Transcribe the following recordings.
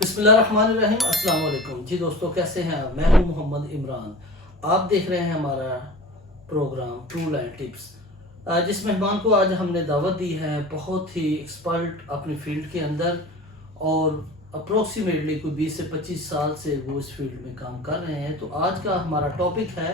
बिस्मिल्लाहिर्रहमानिर्रहीम। अस्सलाम वालेकुम जी दोस्तों, कैसे हैं आप? मैं हूं मोहम्मद इमरान। आप देख रहे हैं हमारा प्रोग्राम टूल एंड टिप्स। जिस मेहमान को आज हमने दावत दी है, बहुत ही एक्सपर्ट अपनी फील्ड के अंदर और अप्रोक्सीमेटली कोई 20 से 25 साल से वो इस फील्ड में काम कर रहे हैं। तो आज का हमारा टॉपिक है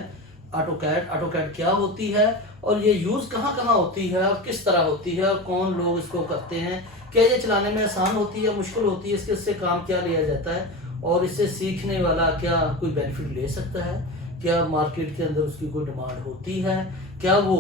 ऑटोकैड। ऑटोकैड क्या होती है और ये यूज़ कहाँ कहाँ होती है और किस तरह होती है और कौन लोग इसको करते हैं, क्या ये चलाने में आसान होती है, मुश्किल होती है, इसके से काम क्या लिया जाता है और इससे सीखने वाला क्या कोई बेनिफिट ले सकता है, क्या मार्केट के अंदर उसकी कोई डिमांड होती है, क्या वो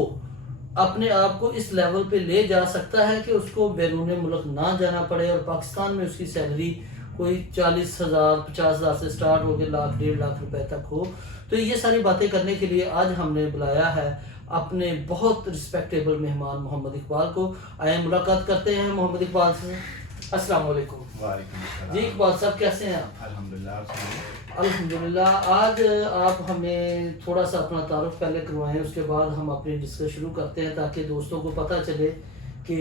अपने आप को इस लेवल पे ले जा सकता है कि उसको बैरून मुल्क ना जाना पड़े और पाकिस्तान में उसकी सैलरी कोई 40,000 50,000 से स्टार्ट होकर लाख 1.5 लाख रुपए तक हो। तो ये सारी बातें करने के लिए आज हमने बुलाया है अपने बहुत रिस्पेक्टेबल मेहमान मोहम्मद इकबाल को। आए मुलाकात करते हैं मोहम्मद इकबाल से। अस्सलाम वालेकुम। वालेकुम जी अस्सलाम। इकबाल साहब, कैसे हैं आप? अल्हम्दुलिल्लाह, आप सुनाइए। अल्हम्दुलिल्लाह। आज आप हमें थोड़ा सा अपना तारुफ पहले करवाएं, उसके बाद हम अपनी डिस्कस शुरू करते हैं ताकि दोस्तों को पता चले कि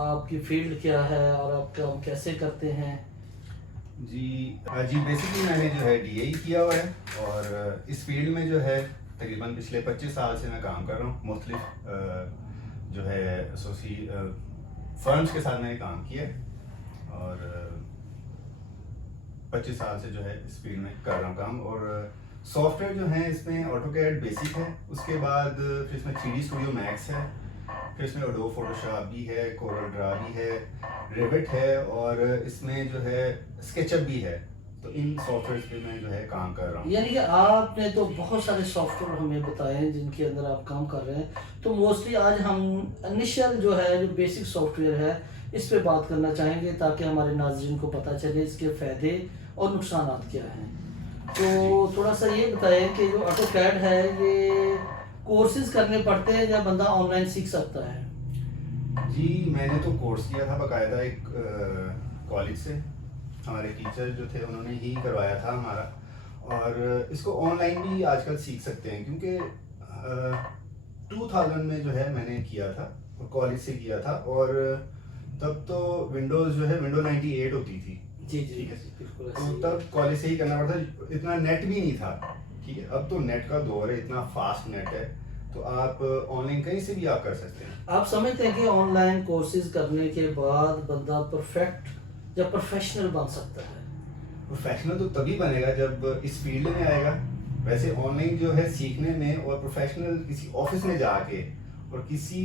आपकी फील्ड क्या है और आप काम कैसे करते हैं। जी जी बेसिकली मैंने जो है डीए किया हुआ है और इस फील्ड में जो है तकरीबन पिछले 25 साल से मैं काम कर रहा हूँ। मुख्तलिफ जो है एसोसी फर्म्स के साथ मैंने काम किया है और 25 साल से जो है इस फील्ड में कर रहा हूँ काम। और सॉफ्टवेयर जो है इसमें ऑटोकैड बेसिक है, उसके बाद फिर इसमें 3D स्टूडियो मैक्स है, फिर इसमें एडोब फोटोशॉप भी है, कोरल ड्रा भी है, रिविट है और इसमें जो है स्केचअप भी है। तो इन सॉफ्टवेयर पे मैं जो है काम कर रहा हूँ। यानी कि आपने तो बहुत सारे सॉफ्टवेयर हमें बताए हैं जिनके अंदर आप काम कर रहे हैं। तो मोस्टली आज हम इनिशियल जो है जो बेसिक सॉफ्टवेयर है इस पे बात करना चाहेंगे ताकि हमारे नाज़रीन को पता चले इसके फ़ायदे और नुकसान क्या हैं। तो थोड़ा सा ये बताएं कि जो ऑटोकैड है ये कोर्सेज करने पड़ते हैं या बंदा ऑनलाइन सीख सकता है? जी मैंने तो कोर्स किया था बाकायदा एक कॉलेज से, हमारे टीचर जो थे उन्होंने ही करवाया था हमारा। और इसको ऑनलाइन भी आजकल सीख सकते हैं क्योंकि 2000 में जो है मैंने किया था और कॉलेज से किया था और तब तो विंडोज़ जो है विंडो 98 होती थी। जी जी ठीक है, बिल्कुल तो ऐसे ही। तब कॉलेज से ही करना पड़ता, इतना नेट भी नहीं था। ठीक है, अब तो नेट का दौर है, इतना फास्ट नेट है, तो आप ऑनलाइन कहीं से भी आप कर सकते हैं। आप समझते हैं कि ऑनलाइन कोर्सेज करने के बाद बंदा परफेक्ट या प्रोफेशनल बन सकता है? प्रोफेशनल तो तभी बनेगा जब इस फील्ड में आएगा। वैसे ऑनलाइन जो है सीखने में और प्रोफेशनल किसी ऑफिस में जाके और किसी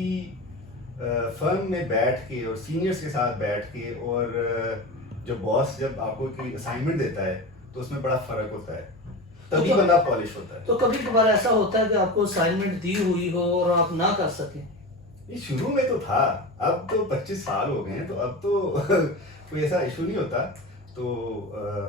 फर्म में बैठ के और सीनियर्स के साथ बैठ के और जब बॉस जब आपको कोई असाइनमेंट देता है तो उसमें बड़ा फर्क होता है, तभी बंदा पॉलिश होता है। तो कभी कभार ऐसा होता है कि आपको असाइनमेंट दी हुई हो और आप ना कर सकें? ये शुरू में तो था, अब तो 25 साल हो गए हैं तो अब तो कोई ऐसा इशू नहीं होता। तो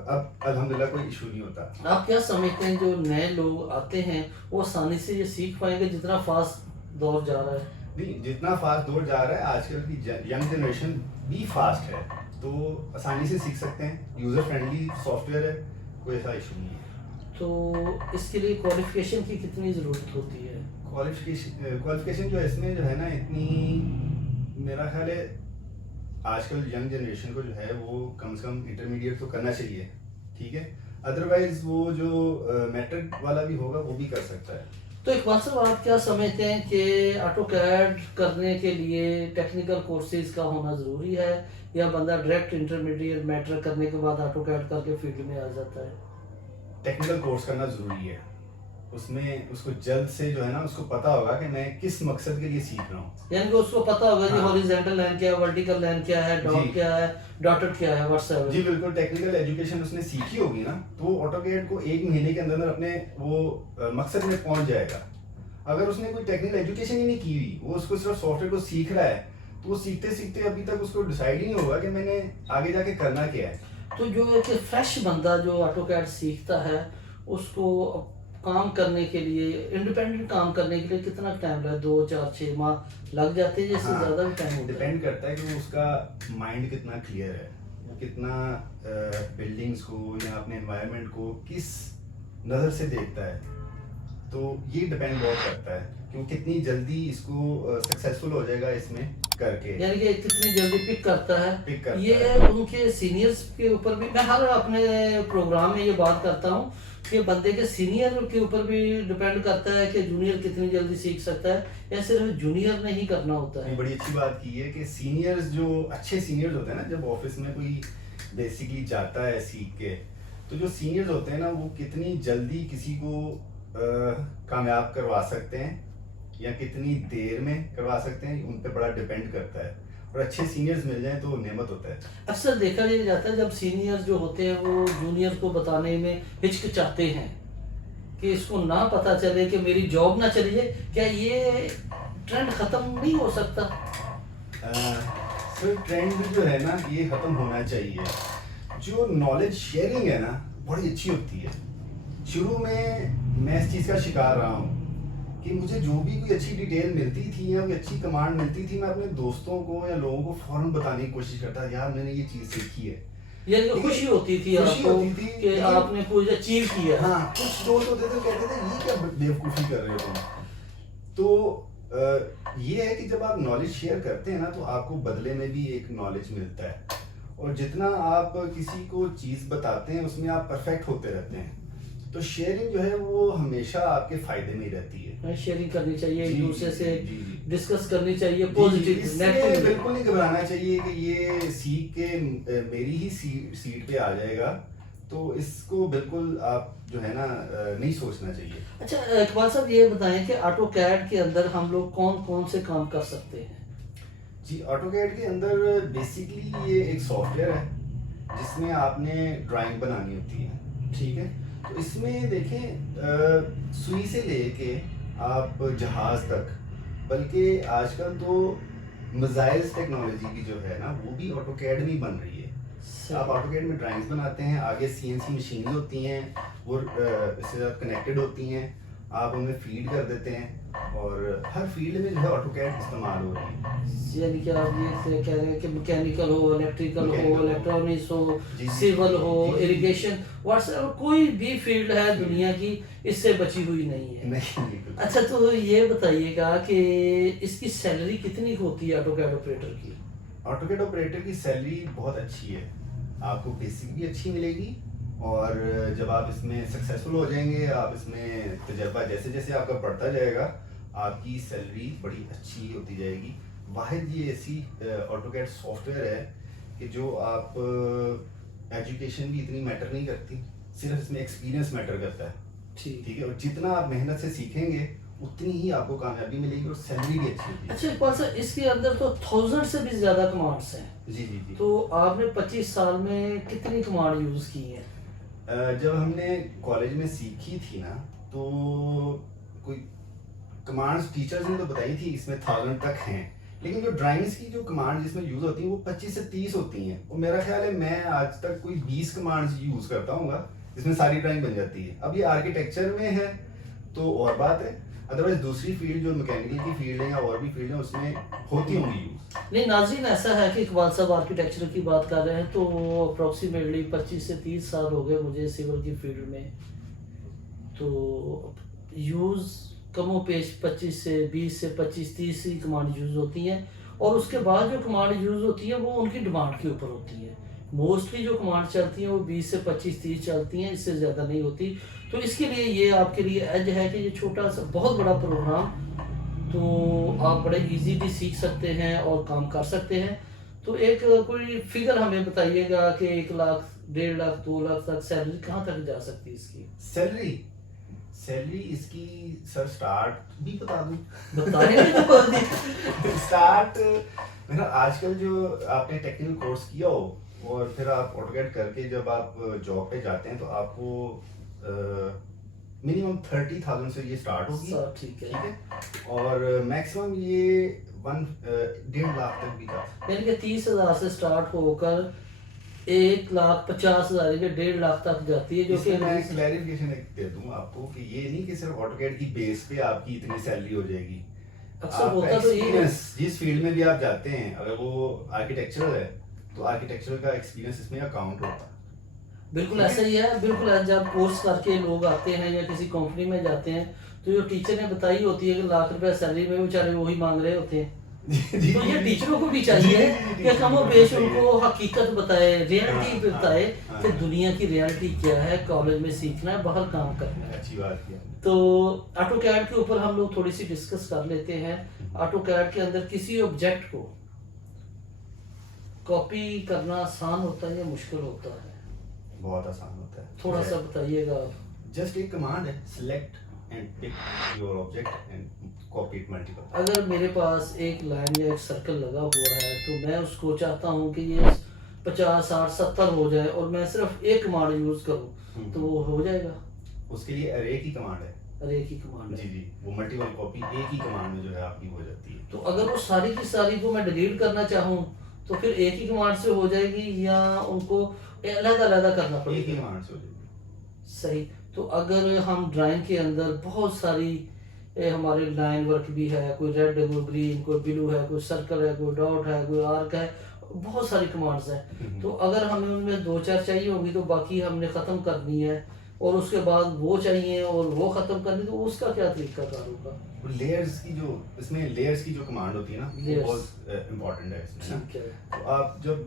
अब अल्हम्दुलिल्लाह कोई इशू नहीं होता। आप क्या समझते हैं जो नए लोग आते हैं वो आसानी से ये सीख पाएंगे जितना फास्ट दौर जा रहा है? नहीं, जितना फास्ट दौर जा रहा है आजकल की यंग जनरेशन भी फास्ट है, तो आसानी से सीख सकते हैं। यूज़र फ्रेंडली सॉफ्टवेयर है, कोई ऐसा इशू नहीं है। तो इसके लिए क्वालिफिकेशन की कितनी ज़रूरत होती है? क्वालिफिकेशन जो है इसमें जो है ना इतनी, मेरा ख्याल है आजकल यंग जनरेशन को जो है वो कम से कम इंटरमीडिएट तो करना चाहिए। ठीक है, अदरवाइज वो जो मैट्रिक वाला भी होगा वो भी कर सकता है। तो इकबाल साहब, आप क्या समझते हैं कि ऑटोकैड करने के लिए टेक्निकल कोर्सेज का होना ज़रूरी है या बंदा डायरेक्ट इंटरमीडिएट मैट्रिक करने के बाद ऑटोकैड करके फील्ड में आ जाता है? टेक्निकल कोर्स करना ज़रूरी है, उसमें उसको जल्द से जो है ना उसको पता होगा कि मैं किस मकसद के लिए सीख रहा हूँ। यानी कि उसको पता होगा कि हाँ। हॉरिजॉन्टल लाइन क्या है, वर्टिकल लाइन क्या है, डॉट जी। क्या है, डॉटेड क्या है, व्हाट्सएप। जी बिल्कुल, टेक्निकल एजुकेशन उसने सीखी होगी ना तो ऑटोकैड को 1 महीने के अंदर अपने वो मकसद में पहुंच जाएगा। अगर उसने कोई टेक्निकल एजुकेशन ही नहीं की हुई, वो उसको सिर्फ सॉफ्टवेयर को सीख रहा है, तो वो सीखते सीखते अभी तक उसको डिसाइड ही नहीं होगा कि मैंने आगे जाके करना क्या है। तो जो एक फ्रेश बंदा जो ऑटोकैड सीखता है उसको काम करने के लिए, इंडिपेंडेंट काम करने के लिए कितना टाइम लगा? 2 4 6 माह लग जाते हैं, जैसे ज़्यादा भी टाइम होता है? डिपेंड करता है कि वो उसका माइंड कितना क्लियर है, वो कितना बिल्डिंग्स को या अपने एनवायरनमेंट को किस नज़र से देखता है। तो ये डिपेंड बहुत करता है कि वो कितनी जल्दी इसको सक्सेसफुल हो जाएगा इसमें करके, यानी कि कितनी जल्दी पिक करता है। पिक करता ये है। उनके सीनियर्स के ऊपर भी, मैं हर अपने प्रोग्राम में ये बात करता हूँ कि बंदे के सीनियर के ऊपर भी डिपेंड करता है कि जूनियर कितनी जल्दी सीख सकता है, या सिर्फ जूनियर ने ही करना होता ये है। बड़ी अच्छी बात की है कि सीनियर्स, जो अच्छे सीनियर्स होते हैं ना, जब ऑफिस में कोई बेसिकली जाता है सीख के, तो जो सीनियर्स होते हैं ना वो कितनी जल्दी किसी को कामयाब करवा सकते हैं या कितनी देर में करवा सकते हैं, उन पे बड़ा डिपेंड करता है। और अच्छे सीनियर्स मिल जाएं तो नेमत होता है। अक्सर देखा ये जाता है जब सीनियर्स जो होते हैं वो जूनियर को बताने में हिचकिचाते हैं कि इसको ना पता चले कि मेरी जॉब ना चली जाए, क्या ये ट्रेंड खत्म नहीं हो सकता? सर ट्रेंड जो है ना ये खत्म होना चाहिए। जो नॉलेज शेयरिंग है ना बड़ी अच्छी होती है। शुरू में मैं इस चीज़ का शिकार रहा हूँ कि मुझे जो भी कोई अच्छी डिटेल मिलती थी या कोई अच्छी कमांड मिलती थी, मैं अपने दोस्तों को या लोगों को फौरन बताने की कोशिश करता, यार मैंने ये चीज़ सीखी है। यानी कि खुशी होती थी खुशी आपको होती थी कि लेकिन- आपने कुछ अचीव किया। हाँ, कुछ दोस्त होते थे कहते थे ये क्या बेवकूफ़ी कर रहे हो तुम। तो ये है कि जब आप नॉलेज शेयर करते हैं ना तो आपको बदले में भी एक नॉलेज मिलता है, और जितना आप किसी को चीज़ बताते हैं उसमें आप परफेक्ट होते रहते हैं। तो शेयरिंग जो है वो हमेशा आपके फायदे में ही रहती है। शेयरिंग करनी चाहिए, एक जी, दूसरे से जी, जी। डिस्कस करनी चाहिए, जी, पॉजिटिव इससे नेगेटिव। बिल्कुल नहीं घबराना चाहिए कि ये सीख के मेरी ही सीट पे आ जाएगा, तो इसको बिल्कुल आप जो है ना नहीं सोचना चाहिए। अच्छा इकबाल साहब, ये बताएं कि ऑटो कैड के अंदर हम लोग कौन कौन से काम कर सकते हैं? जी, ऑटोकैड के अंदर बेसिकली ये एक सॉफ्टवेयर है जिसमें आपने ड्राइंग बनानी होती है, ठीक है। तो इसमें देखें सुई से लेके आप जहाज तक, बल्कि आजकल तो मिसाइल्स टेक्नोलॉजी की जो है ना वो भी ऑटोकैड में ही बन रही है। आप ऑटोकैड में ड्राइंग्स बनाते हैं, आगे सीएनसी मशीनें होती हैं, वो इसके साथ कनेक्टेड होती हैं, आप उनमें फीड कर देते हैं, और हर फील्ड में जो है ऑटोकैड इस्तेमाल हो रही है। यानी कि आप ये से कह रहे हैं कि मैकेनिकल हो, इलेक्ट्रिकल हो, Mechanical हो, इलेक्ट्रॉनिक्स हो, जी, जी, सिविल जी, हो, जी, जी। इरिगेशन, व्हाट्सएप, कोई भी फील्ड है दुनिया की इससे बची हुई नहीं है। नहीं, बिल्कुल। अच्छा तो ये बताइएगा कि इसकी सैलरी कितनी होती है ऑटोकैड ऑपरेटर की? ऑटोकैड ऑपरेटर की सैलरी बहुत अच्छी है, आपको बेसिक भी अच्छी मिलेगी, और जब आप इसमें सक्सेसफुल हो जाएंगे, आप इसमें तजर्बा जैसे जैसे आपका बढ़ता जाएगा, आपकी सैलरी बड़ी अच्छी होती जाएगी। वाहिद ये ऐसी ऑटोकैड सॉफ्टवेयर है कि जो आप एजुकेशन भी इतनी मैटर नहीं करती, सिर्फ इसमें एक्सपीरियंस मैटर करता है, ठीक। ठीक है। और जितना आप मेहनत से सीखेंगे उतनी ही आपको कामयाबी मिलेगी और सैलरी भी अच्छी होगी। अच्छा इकबाल साहब, इसके अंदर तो 1000 से भी ज्यादा कमांड्स हैं, जी जी जी। तो आपने 25 साल में कितनी कमांड यूज की है? जब हमने कॉलेज में सीखी थी ना, तो कोई कमांड्स टीचर्स ने तो बताई थी इसमें 1000 तक हैं, लेकिन जो ड्राइंग्स की जो कमांड जिसमें यूज होती है वो 25 से 30 होती हैं, और मेरा ख्याल है मैं आज तक कोई 20 कमांड्स यूज करता हूँ जिसमें सारी ड्राइंग बन जाती है। अब ये आर्किटेक्चर में है तो और बात है, अदरवाइज दूसरी फील्ड जो मैकेनिकल की फील्ड है या और भी फील्ड है उसमें होती होंगी यूज। नहीं नाज़रीन, ऐसा है कि इकबाल साहब आर्किटेक्चर की बात कर रहे हैं, तो अप्रोक्सीमेटली 25 से 30 साल हो गए मुझे सिविल की फील्ड में, तो यूज़ कमो पेश 25 से 20 से 25-30 ही कमांड यूज़ होती हैं, और उसके बाद जो कमांड यूज़ होती है वो उनकी डिमांड के ऊपर होती है। मोस्टली जो कमांड चलती हैं वो 20 से 25-30 चलती हैं, इससे ज़्यादा नहीं होती। तो इसके लिए ये आपके लिए एज है कि ये छोटा सा बहुत बड़ा प्रोग्राम, तो आप बड़े इजीली सीख सकते हैं और काम कर सकते हैं। तो एक कोई फिगर हमें बताइएगा कि 1 लाख, 1.5 लाख, 2 लाख तक सैलरी कहाँ तक जा सकती है इसकी? सैलरी इसकी सर स्टार्ट भी बता दूं? बताएंगे तो स्टार्ट मेरा आजकल जो आपने टेक्निकल कोर्स किया हो और फिर आप ऑटोकैड करके जब आप जॉब पे जाते हैं तो आपको मिनिमम 30,000 से ये स्टार्ट होगी, ठीक ठीक है। है, और मैक्सिमम ये 1.5 लाख तक भी जा सकता यानी कि 30,000 से स्टार्ट होकर 1,50,000 या 1.5 लाख तक जाती है, है। जो कि इसमें मैं क्लैरिफिकेशन एक दे दूं आपको कि ये नहीं कि सिर्फ ऑटोकैड की बेस पे आपकी इतनी सैलरी हो जाएगी। अक्सर आपका होता तो ये है। experience, जिस फील्ड में भी आप जाते हैं, अगर वो आर्किटेक्चरल है तो आर्किटेक्चरल का एक्सपीरियंस इसमें अकाउंट होता है। बिल्कुल ऐसा ही है, बिल्कुल जब कोर्स करके लोग आते हैं या किसी कंपनी में जाते हैं तो जो टीचर ने बताई होती है कि लाख रुपए सैलरी में बेचारे वही मांग रहे होते हैं। जी तो ये जी टीचरों को भी जी चाहिए जी कि कमो बिल्कुल बेश सही है। उनको हकीकत बताए, रियलिटी हाँ, बताए हाँ, कि हाँ। दुनिया की रियलिटी क्या है, कॉलेज में सीखना है, बाहर काम करना है। अच्छी बात की आपने। तो ऑटो कैड के ऊपर हम लोग थोड़ी सी डिस्कस कर लेते हैं। ऑटो कैड के अंदर किसी ऑब्जेक्ट को कॉपी करना आसान होता है या मुश्किल होता है? बहुत आसान होता है। थोड़ा सा बताइएगा आप। जस्ट एक कमांड है, select and pick your object and copy it multiple. अगर मेरे पास एक लाइन या एक सर्कल लगा हुआ है तो मैं उसको चाहता हूँ कि ये 50 60 70 हो जाए और मैं सिर्फ एक कमांड यूज करूँ तो वो हो जाएगा? उसके लिए अरे की कमांड है। अरे एक ही कमांड जी है। जी, वो मल्टीपल कॉपी एक ही कमांड में जो है आपकी हो जाती है। तो अगर वो सारी की सारी को मैं डिलीट करना चाहूँ तो फिर एक ही कमांड से हो जाएगी या उनको अलग अलग करना एक ही पड़ेगा? कमांड से हो जाएगी। सही। तो अगर हम ड्राइंग के अंदर बहुत सारी हमारे लाइन वर्क भी है, कोई रेड है, कोई ग्रीन, कोई ब्लू है, कोई सर्कल है, कोई डॉट है, कोई आर्क है, बहुत सारी कमांड्स हैं। तो अगर हमें उनमें दो चार चाहिए होगी तो बाकी हमने ख़त्म करनी है और उसके बाद वो चाहिए और वो ख़त्म करनी, तो उसका क्या तरीका कार होगा? लेयर्स की जो इसमें लेयर्स की जो कमांड होती है ना, वो Layers। बहुत इम्पोर्टेंट है इसमें ना। ठीक है। तो आप जब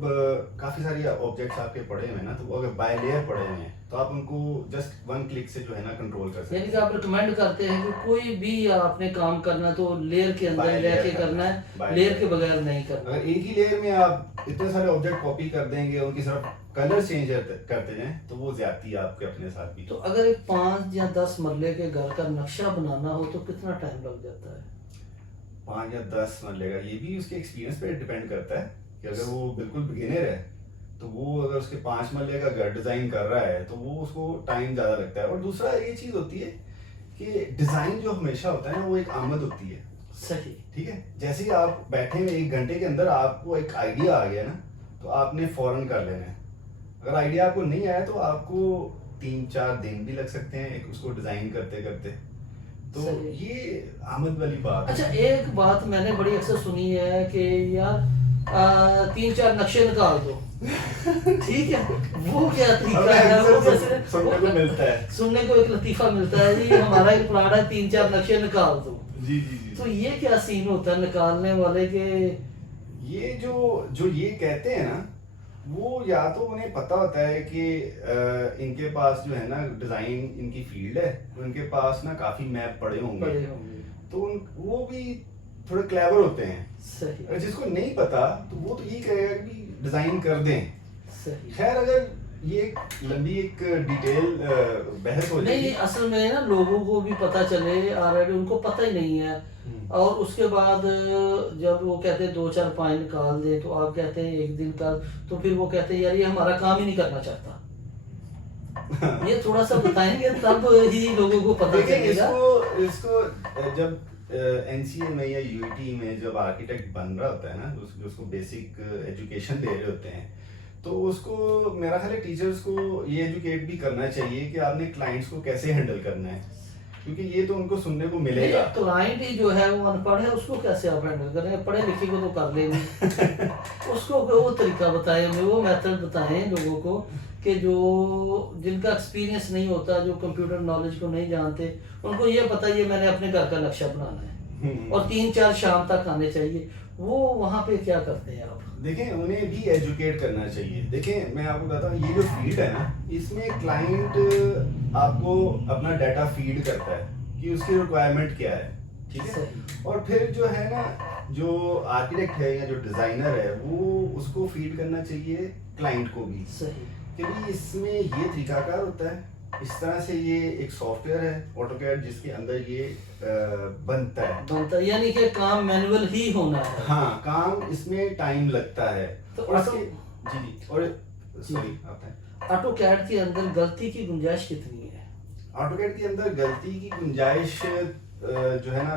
काफी सारी ऑब्जेक्ट्स आपके पड़े हुए हैं ना, तो वो अगर बाय लेयर पड़े हुए हैं तो आप उनको जस्ट वन क्लिक से जो है ना कंट्रोल कर सकते यानी कि हैं। आप रिकमेंड करते हैं कि कोई भी आपने काम करना तो लेयर के अंदर By रह layer के करना है, by लेयर layer। के बगैर नहीं करना। अगर एक ही लेयर में आप इतने सारे ऑब्जेक्ट कॉपी कर देंगे, उनकी सिर्फ कलर चेंज करते जाएं, तो वो ज्यादती है आपके अपने साथ भी। तो अगर एक 5 या 10 मरले के घर का नक्शा बनाना हो तो कितना टाइम लग जाता है? 5 या 10 मान लेगा, ये भी उसके एक्सपीरियंस पे डिपेंड करता है कि अगर वो बिल्कुल बिगिनर है तो वो अगर उसके 5 मरले का घर डिजाइन कर रहा है तो वो उसको टाइम ज्यादा लगता है। और दूसरा ये चीज होती है कि डिजाइन जो हमेशा होता है ना, वो एक आमद होती है। सही। ठीक है, जैसे ही आप बैठे हुए 1 घंटे के अंदर आपको एक आइडिया आ गया ना, तो आपने फौरन कर लेना है। अगर आइडिया आपको नहीं आया तो आपको 3-4 दिन भी लग सकते हैं एक उसको डिजाइन करते करते। तो सही। ये आमद वाली बात अच्छा, है। एक बात मैंने बड़ी अक्सर सुनी है कि यार 3-4 नक्शे निकाल दो। ठीक है, वो क्या तरीका है? वो जैसे सुनने को मिलता है। सुनने को एक लतीफा मिलता है जी, हमारा एक प्लान है 3-4 नक्शे निकाल दो। जी जी जी। तो ये क्या सीन होता है निकालने वाले के? ये जो जो ये कहते हैं ना, वो या तो उन्हें पता होता है कि इनके पास जो है ना डिजाइन इनकी फील्ड है, उनके पास ना काफी मैप पड़े होंगे, बड़े होंगे। तो वो भी थोड़े क्लेवर होते हैं। सही। अगर जिसको नहीं पता तो वो तो यही कहेगा कि डिजाइन कर दें। सही। खैर, अगर ये एक लंबी एक डिटेल बहस हो नहीं, जाएगी। असल में ना लोगों को भी पता चले, ऑलरेडी उनको पता ही नहीं है। और उसके बाद जब वो कहते हैं 2-4 पॉइंट निकाल दे तो आप कहते हैं एक दिन का, तो फिर वो कहते हैं यार ये हमारा काम ही नहीं करना चाहता। ये थोड़ा सा बताएंगे तब ही लोगों को पता देखिए, चलेगा। इसको जब एनसीए में या यूईटी में जब आर्किटेक्ट बन रहा होता है ना, उसको बेसिक एजुकेशन दे रहे होते हैं, तो उसको मेरा ख्याल है टीचर्स को ये एजुकेट भी करना चाहिए कि आपने क्लाइंट्स को कैसे हैंडल करना है, क्योंकि ये तो उनको सुनने को मिलेगा। क्लाइंट ही जो है वो अनपढ़ है, उसको कैसे आप हैंडल करेंगे? पढ़े लिखे को तो कर लेंगे। उसको वो तरीका बताएं, हमें वो मेथड बताएं लोगों को कि जो जिनका एक्सपीरियंस नहीं होता, जो कंप्यूटर नॉलेज को नहीं जानते, उनको ये बताइए मैंने अपने घर का नक्शा बनाना है और 3-4 शाम तक आने चाहिए। वो वहाँ पे क्या करते हैं आप? देखें, उन्हें भी एजुकेट करना चाहिए। देखें, मैं आपको बताता हूँ, ये जो फील्ड है ना, इसमें क्लाइंट आपको अपना डाटा फीड करता है कि उसकी रिक्वायरमेंट क्या है। ठीक है, और फिर जो है ना, जो आर्किटेक्ट है या जो डिजाइनर है, वो उसको फीड करना चाहिए क्लाइंट को भी। सही। क्योंकि इसमें ये तरीकाकार होता है, इस तरह से ये एक सॉफ्टवेयर है ऑटोकैड जिसके अंदर ये बनता है, यानी कि काम मैनुअल ही होना है। हाँ, काम इसमें टाइम लगता है। तो और इसके जी और सॉरी आप हैं, ऑटोकैड के अंदर गलती की गुंजाइश कितनी है? ऑटोकैड के अंदर गलती की गुंजाइश जो है ना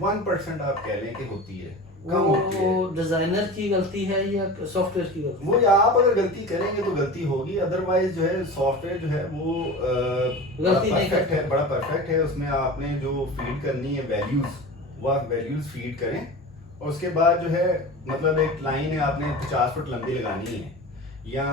1% आप कह लें कि होती है, कम होती है। वो डिजाइनर की गलती है या सॉफ्टवेयर की गलती? वो या आप अगर गलती करेंगे तो गलती होगी, अदरवाइज जो है सॉफ्टवेयर जो है वो गलती नहीं परफेक्ट है, करता। बड़ा परफेक्ट है। उसमें आपने जो फीड करनी है वैल्यूज, वो आप वैल्यूज फीड करें, और उसके बाद जो है मतलब एक लाइन है आपने 50 फुट लंबी लगानी है, या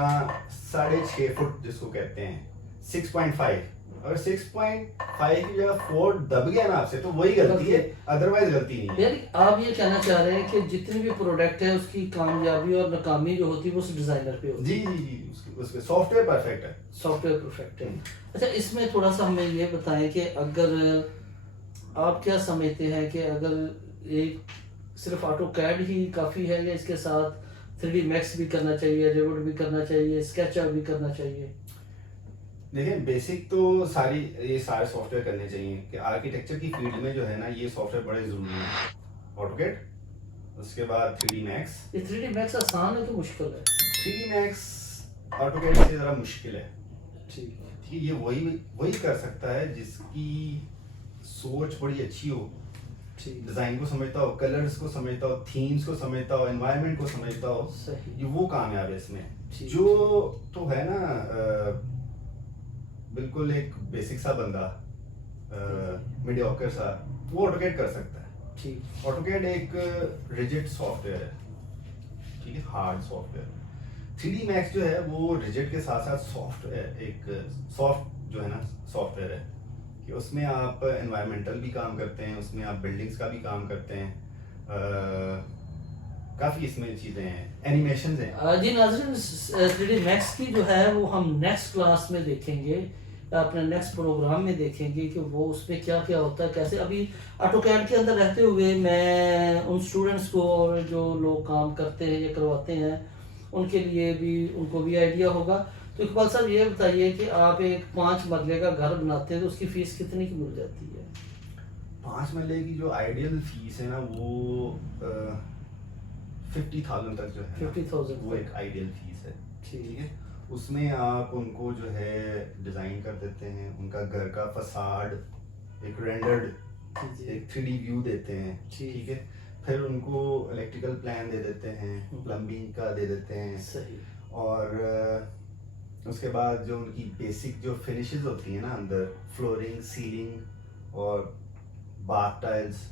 6.5 फुट जिसको कहते हैं 6.5, अगर 6.5 की जगह 4 दब गया ना आपसे तो वही गलती है, अदरवाइज गलती नहीं है। यानी आप ये कहना चाह रहे हैं कि जितनी भी प्रोडक्ट है उसकी कामयाबी और नाकामी जो होती है वो उस डिजाइनर पे होती है। जी, उसके सॉफ्टवेयर परफेक्ट है। सॉफ्टवेयर परफेक्ट है। अच्छा, इसमें थोड़ा सा हमें ये बताएं कि अगर आप क्या समझते हैं कि अगर एक सिर्फ ऑटो कैड ही काफ़ी है या इसके साथ 3D मैक्स भी करना चाहिए, रिवट भी करना चाहिए, स्केचअप भी करना चाहिए? देखिए, बेसिक तो ये सारे सॉफ्टवेयर करने चाहिए कि आर्किटेक्चर की फील्ड में जो है ना ये सॉफ्टवेयर बड़े ज़रूरी हैं। ऑटोकैड, उसके बाद 3D मैक्स। ये 3D मैक्स आसान है कि मुश्किल है? 3D मैक्स ऑटोकैड से ज़रा मुश्किल है। ठीक ठीक है, ये वही कर सकता है जिसकी सोच बड़ी अच्छी हो, ठीक डिज़ाइन को समझता हो, कलर्स को समझता हो, थीम्स को समझता हो, एनवायरनमेंट को समझता हो, सही। ये वो कामयाब है इसमें। ठीक। जो तो है ना बिल्कुल एक बेसिक सा बंदा, मीडियोकर सा, वो ऑटोकैड कर सकता है। ठीक। ऑटोकैड एक रिजिड सॉफ्टवेयर है, ठीक है, हार्ड सॉफ्टवेयर। 3D मैक्स जो है वो रिजिड के साथ साथ सॉफ्ट जो है ना सॉफ्टवेयर है कि उसमें आप एनवायरमेंटल भी काम करते हैं, उसमें आप बिल्डिंग्स का भी काम करते हैं, काफ़ी इसमें चीज़ें हैं, एनिमेशंस हैं। जी नाज़रीन, 3D मैक्स की जो है वो हम नेक्स्ट क्लास में देखेंगे, अपने नेक्स्ट प्रोग्राम में देखेंगे कि वो उसमें क्या क्या होता है, कैसे। अभी ऑटोकैड के अंदर रहते हुए मैं उन स्टूडेंट्स को और जो लोग काम करते हैं या करवाते हैं उनके लिए भी, उनको भी आइडिया होगा। तो इकबाल साहब ये बताइए कि आप एक 5 मरले का घर बनाते हैं तो उसकी फ़ीस कितनी की मिल जाती है? 5 मरले की जो आइडियल फीस है ना वो 50,000 तक जो है 50,000 वो एक आइडियल फीस है। ठीक है, उसमें आप उनको जो है डिज़ाइन कर देते हैं, उनका घर का फसाड एक रेंडर्ड जी। एक 3D व्यू देते हैं, ठीक। ठीक है, फिर उनको इलेक्ट्रिकल प्लान दे देते हैं, प्लम्बिंग का दे देते हैं, सही। और उसके बाद जो उनकी बेसिक जो फिनिशेस होती हैं ना अंदर, फ्लोरिंग, सीलिंग और बाथ टाइल्स,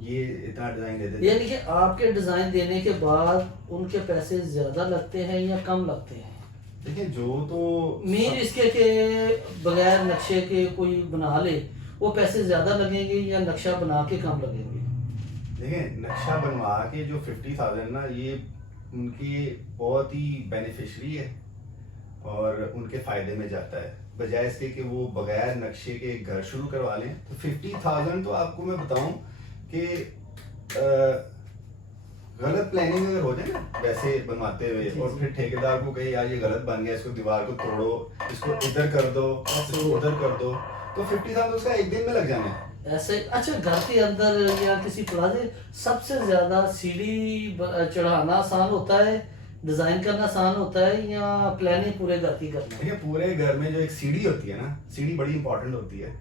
ये इतना डिज़ाइन दे देते हैं। यानी कि आपके डिज़ाइन देने के बाद उनके पैसे ज़्यादा लगते हैं या कम लगते हैं? देखिए, जो तो मीन इसके के बगैर नक्शे के कोई बना ले वो पैसे ज़्यादा लगेंगे या नक्शा बना के कम लगेंगे? देखिए, नक्शा बनवा के जो 50,000 ना ये उनकी बहुत ही बेनिफिशरी है और उनके फ़ायदे में जाता है, बजाय इसके कि वो बगैर नक्शे के घर शुरू करवा लें। तो 50,000 तो आपको मैं बताऊं कि गलत प्लानिंग अगर हो जाए ना वैसे बनवाते हुए और फिर ठेकेदार को कहे यार ये गलत बन गया, इसको दीवार को तोड़ो, इसको इधर कर दो, इसको उधर कर दो, तो 50,000 उसका एक दिन में लग जाना है। ऐसे। अच्छा, घर के अंदर या किसी प्लाजे सबसे ज़्यादा सीढ़ी चढ़ाना आसान होता है, डिज़ाइन करना आसान होता है या प्लानिंग पूरे घर की करना? देखिए, पूरे घर में जो एक सीढ़ी होती है ना, सीढ़ी बड़ी इंपॉर्टेंट होती है,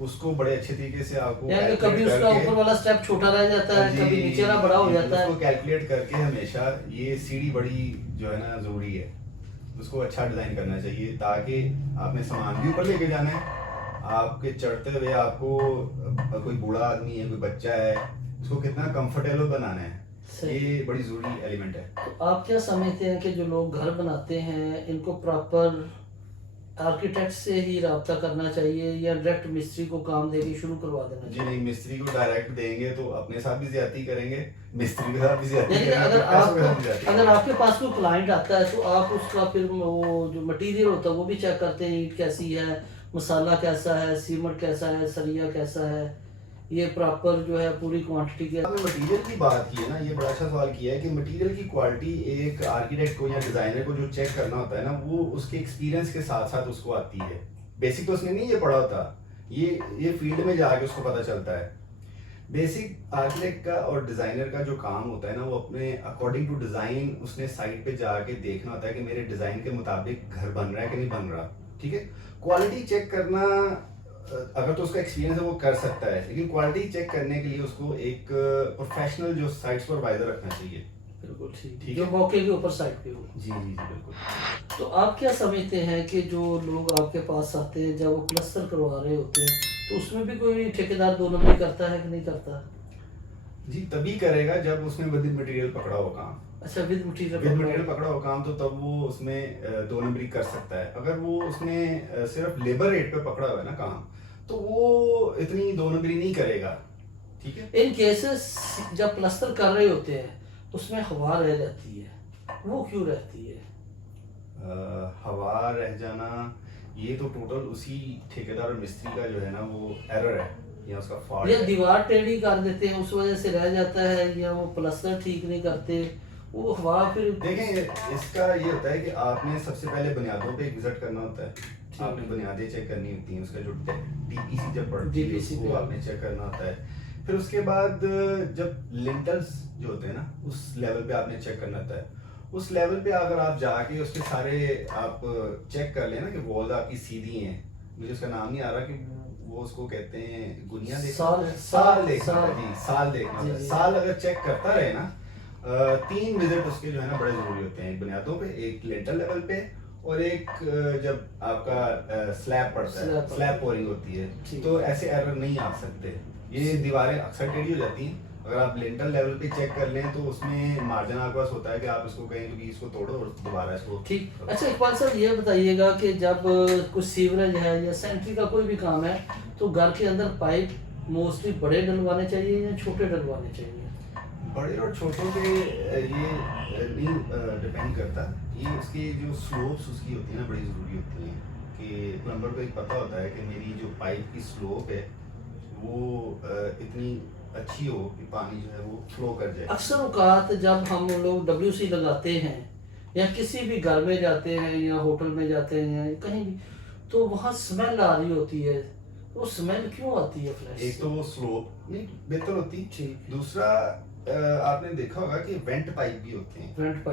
उसको बड़े अच्छे तरीके से आपको यानी कभी उसका ऊपर वाला स्टेप छोटा रह जाता है, कभी नीचे वाला बड़ा हो जाता है, उसको कैलकुलेट करके हमेशा ये सीढ़ी बड़ी जो है ना ज़रूरी है, उसको अच्छा डिज़ाइन करना चाहिए ताकि आपने सामान भी ऊपर लेके जाना है, आपके चढ़ते हुए आपको कोई बूढ़ा आदमी है, कोई बच्चा है, उसको कितना कंफर्टेबल बनाना है, ये बड़ी ज़रूरी एलिमेंट है। तो आप क्या समझते हैं कि जो लोग घर बनाते हैं इनको प्रॉपर आर्किटेक्ट से ही रब्ता करना चाहिए या डायरेक्ट मिस्त्री को काम देके शुरू करवा देना चाहिए? जी नहीं, मिस्त्री को डायरेक्ट देंगे तो अपने साथ भी ज्यादती करेंगे, मिस्त्री के साथ भी ज्यादती लेकिन करेंगे, अगर आपके पास कोई क्लाइंट आता है तो आप उसका फिर वो जो मटेरियल होता है वो भी चेक करते हैं, ईंट कैसी है, मसाला कैसा है, सीमेंट कैसा है, सरिया कैसा है, ये प्रॉपर जो है पूरी क्वांटिटी के। आपने मटेरियल की बात की है ना, ये बड़ा अच्छा सवाल किया है कि मटेरियल की क्वालिटी एक आर्किटेक्ट को या डिजाइनर को जो चेक करना होता है ना, वो उसके एक्सपीरियंस के साथ साथ उसको आती है। बेसिक तो उसने नहीं ये पढ़ा होता, ये फील्ड में जाके उसको पता चलता है। बेसिक आर्किटेक्ट का और डिजाइनर का जो काम होता है ना, वो अपने अकॉर्डिंग टू डिजाइन उसने साइट पे जाके देखना होता है कि मेरे डिजाइन के मुताबिक घर बन रहा है कि नहीं बन रहा, ठीक है। क्वालिटी चेक करना अगर तो उसका एक्सपीरियंस है वो कर सकता है, लेकिन क्वालिटी चेक करने के लिए उसको एक प्रोफेशनल जो साइट सुपरवाइजर रखना चाहिए। बिल्कुल ठीक, ठीक जो है, मौके के ऊपर साइट पे हो। जी जी जी बिल्कुल। तो आप क्या समझते हैं कि जो लोग आपके पास आते हैं जब वो प्लस्तर करवा रहे होते हैं तो उसमें भी कोई ठेकेदार 2 नंबरी करता है कि नहीं करता? जी तभी करेगा जब उसने विद मटेरियल पकड़ा हो काम, अच्छा, विद मटेरियल विद मटेरियल पकड़ा हो काम तो तब वो उसमें 2 नंबरी कर सकता है। अगर वो उसने सिर्फ लेबर रेट पे पकड़ा हुआ है ना काम, तो वो इतनी 2 नंबरी नहीं करेगा। ठीक है। इन केसेस जब प्लास्टर कर रहे होते हैं उसमें हवा रह जाती है, वो क्यों रहती है? हवा रह जाना ये तो टोटल उसी ठेकेदार और मिस्त्री का जो है ना वो एरर है या उसका फॉल्ट या है। दीवार टेढ़ी कर देते हैं उस वजह से रह जाता है, या वो प्लास्टर ठीक नहीं करते, वो हवा फिर। देखें, इसका ये होता है कि आपने सबसे पहले बुनियादों पे विजिट करना होता है। आपने बुनियादें चेक करनी होती हैं, उसका जो टीपीसी जब पड़ती है DPC वो आपने चेक करना होता है। फिर उसके बाद जब लिंटल्स जो होते हैं ना उस लेवल पे आपने चेक करना होता है। उस लेवल पे अगर आप जाके उसके सारे आप चेक कर लेना कि वॉल आपकी सीधी हैं, मुझे उसका नाम नहीं आ रहा कि वो उसको कहते हैं गुनिया देखना, साल देखना जी, साल देखना। साल अगर चेक करता रहे ना, 3 विजिट उसके जो है ना बड़े जरूरी होते हैं, एक बुनियादों पे, एक लिंटल लेवल पे, और एक जब आपका स्लैब पड़ता है, स्लैब पोरिंग होती है। तो ऐसे एरर नहीं आ सकते। ये दीवारें अक्सर टेढ़ी हो जाती हैं। अगर आप लिंटल लेवल पे चेक कर लें तो उसमें मार्जिन आपके पास होता है कि आप इसको कहें कि इसको तोड़ो और दोबारा इसको। ठीक। अच्छा इकबाल सर ये बताइएगा कि जब कुछ सीवरेज है या सेंट्री का कोई भी काम है तो घर के अंदर पाइप मोस्टली बड़े डलवाने चाहिए या छोटे डलवाने चाहिए? बड़े और छोटों पे ये नहीं डिपेंड करता। ये उसकी जो स्लोप्स उसकी होती है ना बड़ी ज़रूरी होती हैं कि प्लम्बर को एक पता होता है कि मेरी जो पाइप की स्लोप है वो इतनी अच्छी हो कि पानी जो है वो फ्लो कर जाए। अक्सर औकात जब हम लोग WC लगाते हैं या किसी भी घर में जाते हैं या होटल में जाते हैं या कहीं भी, तो वहाँ स्मेल आ रही होती है। वो स्मेल क्यों आती है फ्लैश? एक तो वो स्लोप नहीं बेहतर होती। ठीक। दूसरा आपने देखा होगा कि वेंट पाइप भी होते हैं। वेंट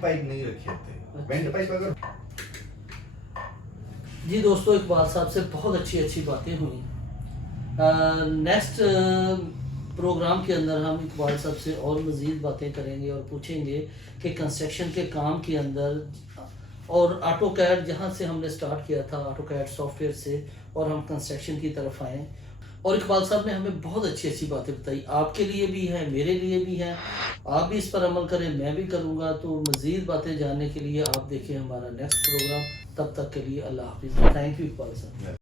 पाइप नहीं रखे होते। अच्छा। वेंट पाइप अगर जी दोस्तों, इकबाल साहब से बहुत अच्छी बातें हुई। नेक्स्ट प्रोग्राम के अंदर हम इकबाल साहब से और मज़ीद बातें करेंगे और पूछेंगे कि कंस्ट्रक्शन के काम के अंदर और ऑटोकैड जहाँ से हमने स्टार्ट किया था, ऑटोकैड सॉफ्टवेयर से, और हम कंस्ट्रक्शन की तरफ आए। और इकबाल साहब ने हमें बहुत अच्छी बातें बताई, आपके लिए भी है, मेरे लिए भी है। आप भी इस पर अमल करें, मैं भी करूँगा। तो मज़ीद बातें जानने के लिए आप देखें हमारा नेक्स्ट प्रोग्राम। तब तक के लिए अल्लाह हाफिज़। थैंक यू इकबाल साहब।